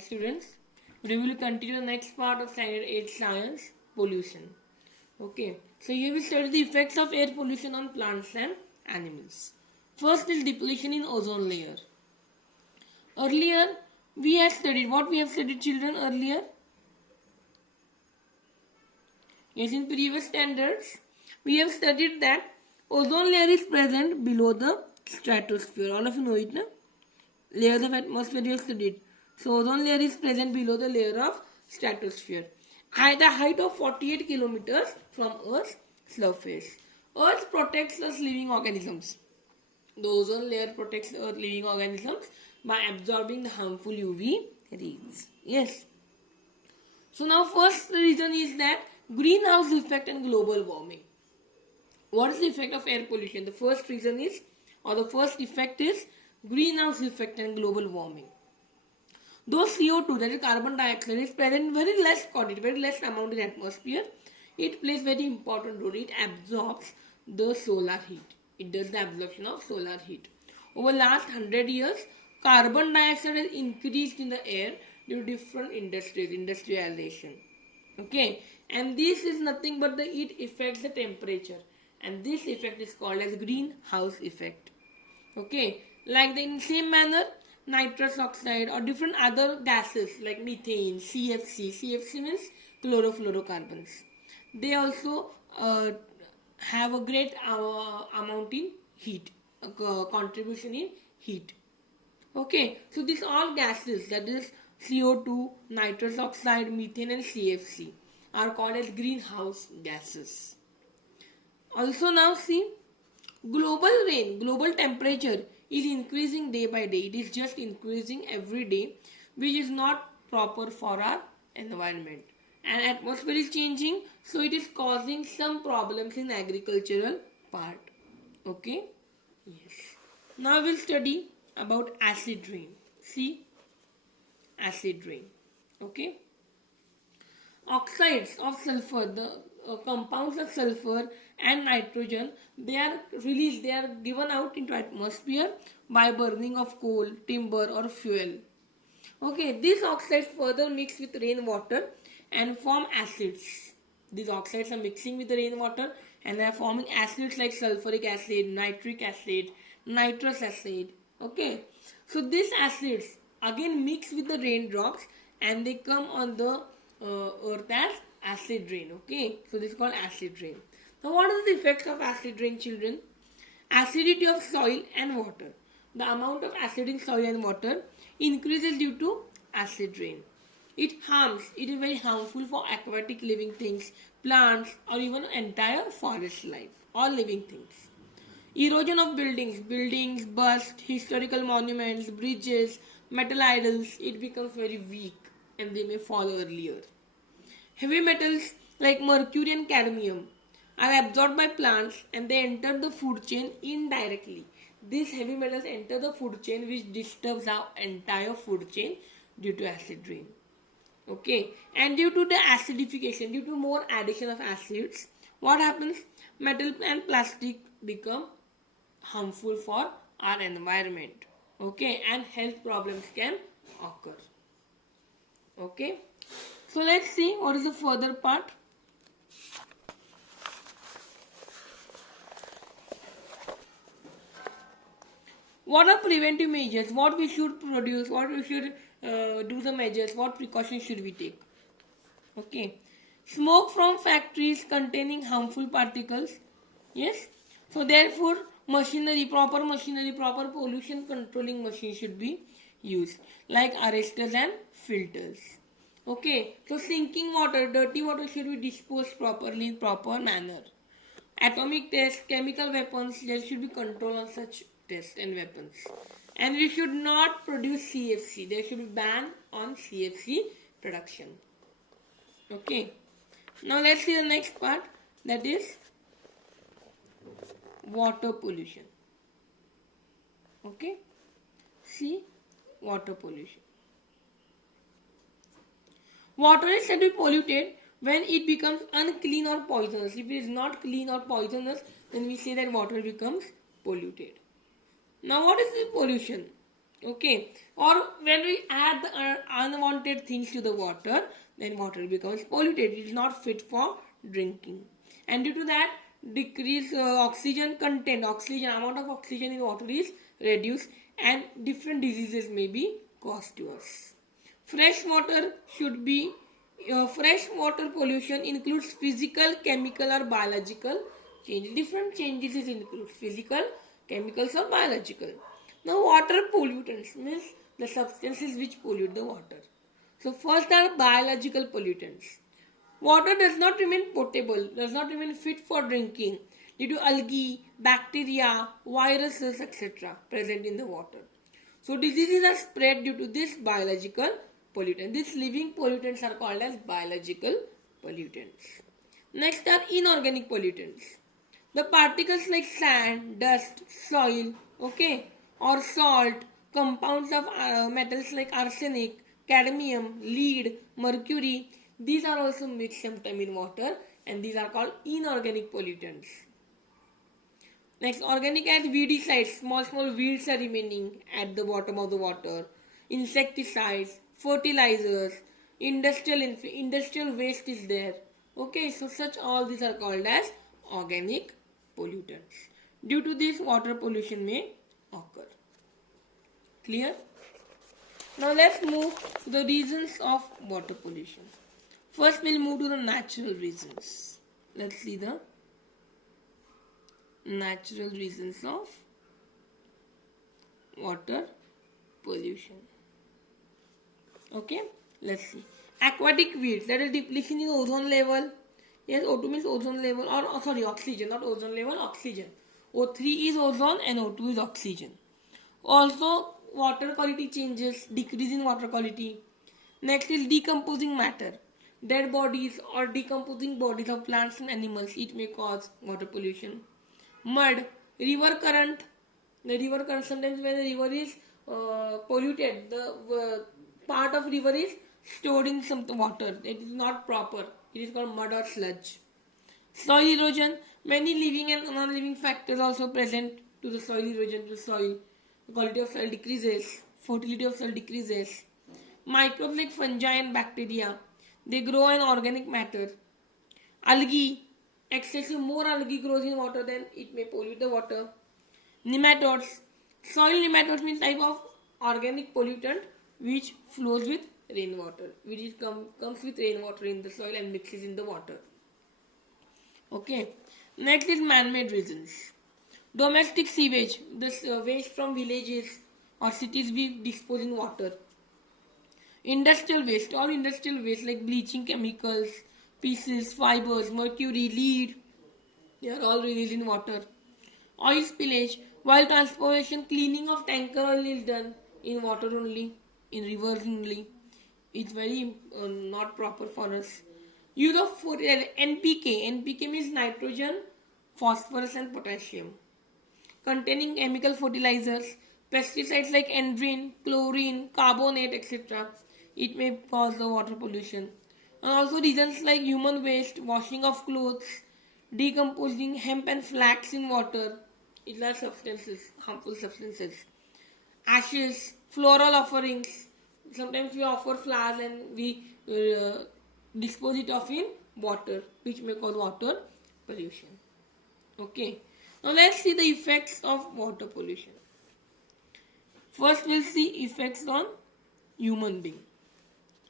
Students, we will continue the next part of standard 8 science, pollution. Okay, so here we study the effects of air pollution on plants and animals. First is depletion in ozone layer. Earlier we have studied what we have studied, children, earlier. Yes, in previous standards we have studied that ozone layer is present below the stratosphere. All of you know it, na? Layers of atmosphere you have studied. So ozone layer is present below the layer of stratosphere at a height of 48 kilometers from Earth's surface. Earth protects us living organisms. The ozone layer protects Earth living organisms by absorbing the harmful UV rays. Yes. So now first reason is that greenhouse effect and global warming. What is the effect of air pollution? The first reason is, or the first effect is greenhouse effect and global warming. Though CO2, that is carbon dioxide, is present in very less quantity, very less amount in atmosphere, it plays very important role. It absorbs the solar heat. It does the absorption of solar heat. Over last 100 years, carbon dioxide has increased in the air due to different industries, industrialization. Okay, and this is nothing but it affects the temperature, and this effect is called as greenhouse effect. Okay, like in same manner, nitrous oxide or different other gases like methane, CFC. CFC means chlorofluorocarbons. They also have a great amount in heat, contribution in heat. Okay, so these all gases, that is CO2, nitrous oxide, methane and CFC, are called as greenhouse gases. Also now see, global temperature is increasing day by day. It is just increasing every day, which is not proper for our environment. And atmosphere is changing, so it is causing some problems in agricultural part. Okay? Yes. Now we'll study about acid rain. See? Acid rain. Okay? Oxides of sulfur, the compounds of sulfur and nitrogen, they are released, they are given out into atmosphere by burning of coal, timber or fuel. Okay, these oxides further mix with rainwater and form acids. These oxides are mixing with the rainwater and they are forming acids like sulfuric acid, nitric acid, nitrous acid. Okay, so these acids again mix with the raindrops and they come on the earth as acid rain. Okay, so this is called acid rain. Now what are the effects of acid rain, children? Acidity of soil and water. The amount of acid in soil and water increases due to acid rain. It is very harmful for aquatic living things, plants or even entire forest life, all living things. Erosion of buildings burst, historical monuments, bridges, metal idols, it becomes very weak and they may fall earlier. Heavy metals like mercury and cadmium are absorbed by plants and they enter the food chain indirectly. These heavy metals enter the food chain, which disturbs our entire food chain due to acid rain. Okay, and due to the acidification, due to more addition of acids, what happens? Metal and plastic become harmful for our environment. Okay, and health problems can occur. Okay, so let's see what is the further part. What are preventive measures? What we should produce? What we should do the measures? What precautions should we take? Okay, smoke from factories containing harmful particles. Yes, so therefore proper machinery, proper pollution controlling machine should be used, like arresters and filters. Okay, so sinking water, dirty water should be disposed properly in proper manner. Atomic tests, chemical weapons, there should be control on such tests and weapons. And we should not produce CFC. There should be ban on CFC production. Okay. Now let's see the next part, that is water pollution. Okay. See, water pollution. Water is said to be polluted when it becomes unclean or poisonous. If it is not clean or poisonous, then we say that water becomes polluted. Now what is this pollution? Okay, or when we add the unwanted things to the water, then water becomes polluted. It is not fit for drinking, and due to that, decrease oxygen content, oxygen amount of oxygen in water is reduced, and different diseases may be caused to us. Fresh water should be fresh water pollution includes physical, chemical, or biological change. Different changes is include physical, chemicals, or biological. Now, water pollutants means the substances which pollute the water. So, first are biological pollutants. Water does not remain potable, does not remain fit for drinking due to algae, bacteria, viruses, etc. present in the water. So diseases are spread due to this biological pollutant. These living pollutants are called as biological pollutants. Next are inorganic pollutants. The particles like sand, dust, soil, okay, or salt, compounds of metals like arsenic, cadmium, lead, mercury, these are also mixed sometime in water and these are called inorganic pollutants. Next, organic as weedicides, small weeds are remaining at the bottom of the water. Insecticides, fertilizers, industrial waste is there. Okay, so such all these are called as organic pollutants. Due to this, water pollution may occur. Clear? Now let's move to the reasons of water pollution. First, we'll move to the natural reasons. Let's see the natural reasons of water pollution. Okay, let's see. Aquatic weeds, that is depletion in ozone level. Yes, O2 means ozone level, or sorry, oxygen, not ozone level, oxygen. O3 is ozone and O2 is oxygen. Also, water quality changes, decrease in water quality. Next is decomposing matter. Dead bodies or decomposing bodies of plants and animals, it may cause water pollution. Mud, river current. The river current, sometimes when the river is polluted, the part of river is stored in some water. It is not proper. It is called mud or sludge. Soil erosion, many living and non-living factors also present to the soil erosion to the soil. The quality of soil decreases, fertility of soil decreases. Microbes like fungi and bacteria, they grow in organic matter. Algae, excessive more algae grows in water, then it may pollute the water. Nematodes, soil nematodes means type of organic pollutant which flows with rainwater, which comes with rainwater in the soil and mixes in the water. Okay. Next is man-made reasons. Domestic sewage, this waste from villages or cities we dispose in water. Industrial waste, all industrial waste like bleaching chemicals, pieces, fibers, mercury, lead, they are all released in water. Oil spillage, while transportation, cleaning of tanker oil is done in water only, in rivers only. It's very not proper for us. Use of NPK. NPK means nitrogen, phosphorus and potassium. Containing chemical fertilizers, pesticides like endrine, chlorine, carbonate, etc. It may cause the water pollution. And also reasons like human waste, washing of clothes, decomposing hemp and flax in water. These are substances, harmful substances. Ashes, floral offerings. Sometimes we offer flowers and we dispose it off in water, which may cause water pollution. Okay. Now let's see the effects of water pollution. First, we'll see effects on human being.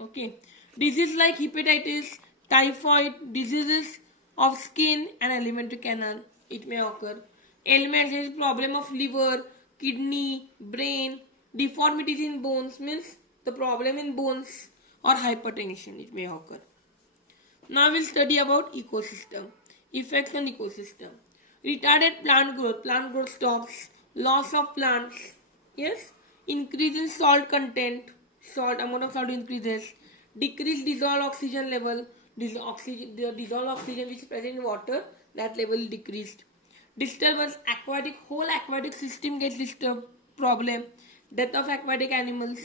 Okay. Diseases like hepatitis, typhoid, diseases of skin and alimentary canal, it may occur. Ailments is problem of liver, kidney, brain, deformities in bones means the problem in bones or hypertension, it may occur. Now we'll study about ecosystem. Effects on ecosystem. Retarded plant growth stops, loss of plants, yes, increase in salt content, amount of salt increases, decrease dissolved oxygen level, the dissolved oxygen which is present in water, that level decreased. Disturbance, whole aquatic system gets disturbed, problem, death of aquatic animals,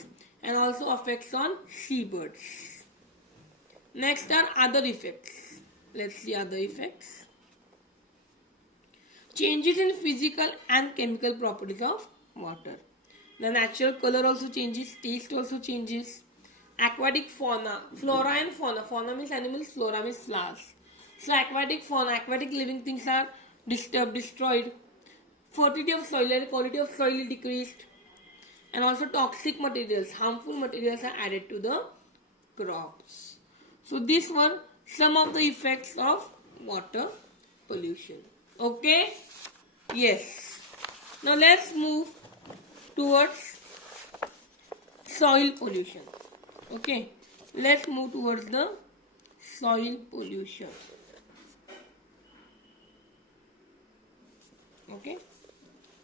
and also effects on seabirds. Next are other effects. Let's see other effects. Changes in physical and chemical properties of water. The natural color also changes, taste also changes. Aquatic fauna, flora and fauna. Fauna means animals, flora means flowers. So aquatic fauna, aquatic living things are disturbed, destroyed. Fertility of soil and quality of soil is decreased. And also toxic materials, harmful materials are added to the crops. So these were some of the effects of water pollution. Okay? Yes. Now let's move towards soil pollution. Okay? Let's move towards the soil pollution. Okay?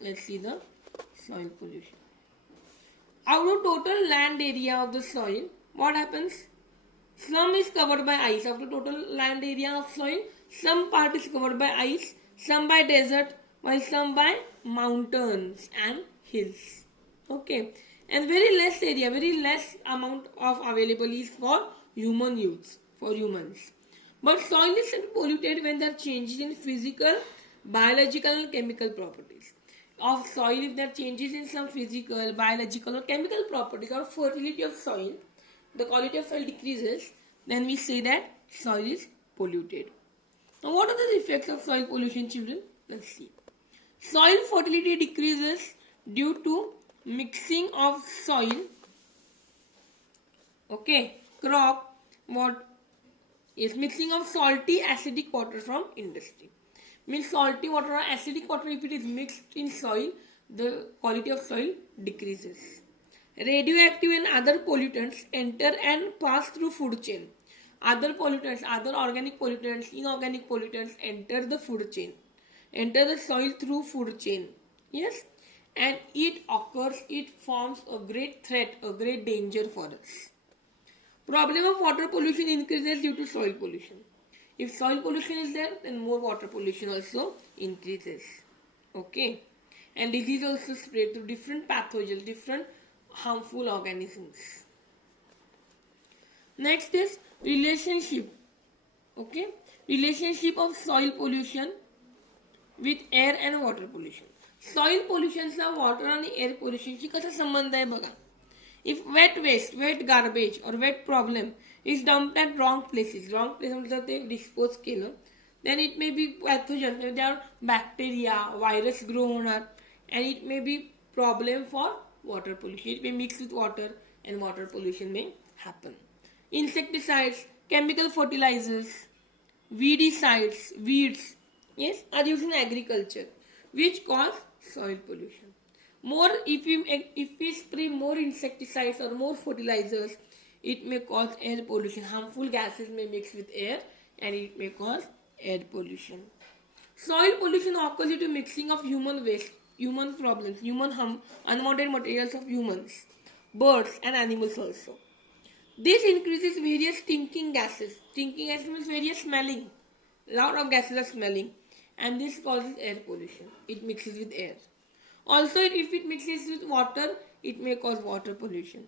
Let's see the soil pollution. Out of total land area of the soil, what happens? Some is covered by ice. Of the total land area of soil, some part is covered by ice, some by desert, while some by mountains and hills. Okay. And very less area, very less amount of available is for human use, for humans. But soil is polluted when there are changes in physical, biological and chemical properties of soil. If there are changes in some physical, biological or chemical properties or fertility of soil, the quality of soil decreases, then we say that soil is polluted. Now what are the effects of soil pollution, children? Let's see. Soil fertility decreases due to mixing of soil, okay, crop, what is mixing of salty acidic water from industry. Means salty water or acidic water, if it is mixed in soil, the quality of soil decreases. Radioactive and other pollutants enter and pass through food chain. Other pollutants, other organic pollutants, inorganic pollutants enter the food chain, enter the soil through food chain. Yes, and it occurs, it forms a great threat, a great danger for us. Problem of water pollution increases due to soil pollution. If soil pollution is there, then more water pollution also increases. Okay, and disease also spread through different pathogens, different harmful organisms. Next is relationship. Okay, relationship of soil pollution with air and water pollution. Soil pollution चा water आणि air pollution ची कसा संबंध आहे बघा. If wet waste, wet garbage or wet problem is dumped at wrong places, wrong place म्हणजे ते dispose केलं, then it may be pathogen, there are bacteria, virus grow होणार, and it may be problem for water pollution. It may mix with water and water pollution may happen. Insecticides, chemical fertilizers, weedicides, weeds, yes, are used in agriculture, which cause soil pollution. More, if we spray more insecticides or more fertilizers, it may cause air pollution. Harmful gases may mix with air and it may cause air pollution. Soil pollution occurs due to mixing of human waste, human problems, human harm, unwanted materials of humans, birds and animals also. This increases various stinking gases. Stinking gases means various smelling. Lot of gases are smelling, and this causes air pollution. It mixes with air. Also, if it mixes with water, it may cause water pollution.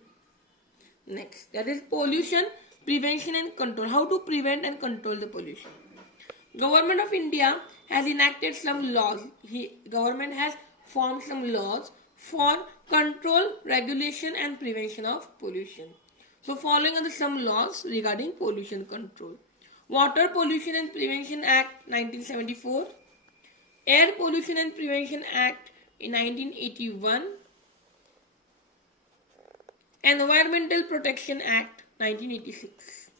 Next, that is pollution prevention and control. How to prevent and control the pollution? Government of India has enacted some laws. Government has formed some laws for control, regulation and prevention of pollution. So following are some laws regarding pollution control. Water Pollution and Prevention Act 1974, Air Pollution and Prevention Act in 1981, Environmental Protection Act 1986.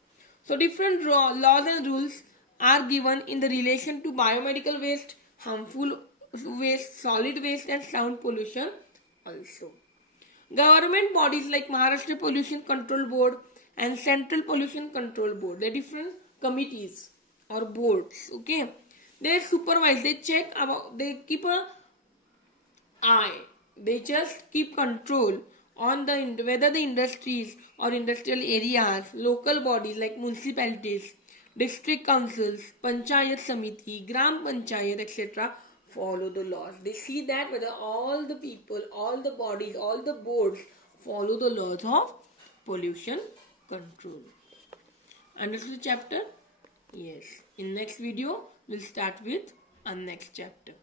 So different laws and rules are given in the relation to biomedical waste, harmful waste, solid waste and sound pollution also. Government bodies like Maharashtra Pollution Control Board and Central Pollution Control Board, they're different committees or boards. Okay, they supervise, they check about, they keep a eye, they just keep control on the whether the industries or industrial areas, local bodies like municipalities, district councils, panchayat samiti, gram panchayat, etc. follow the laws. They see that whether all the people, all the bodies, all the boards follow the laws of pollution control. Understood the chapter? Yes. In next video, we'll start with our next chapter.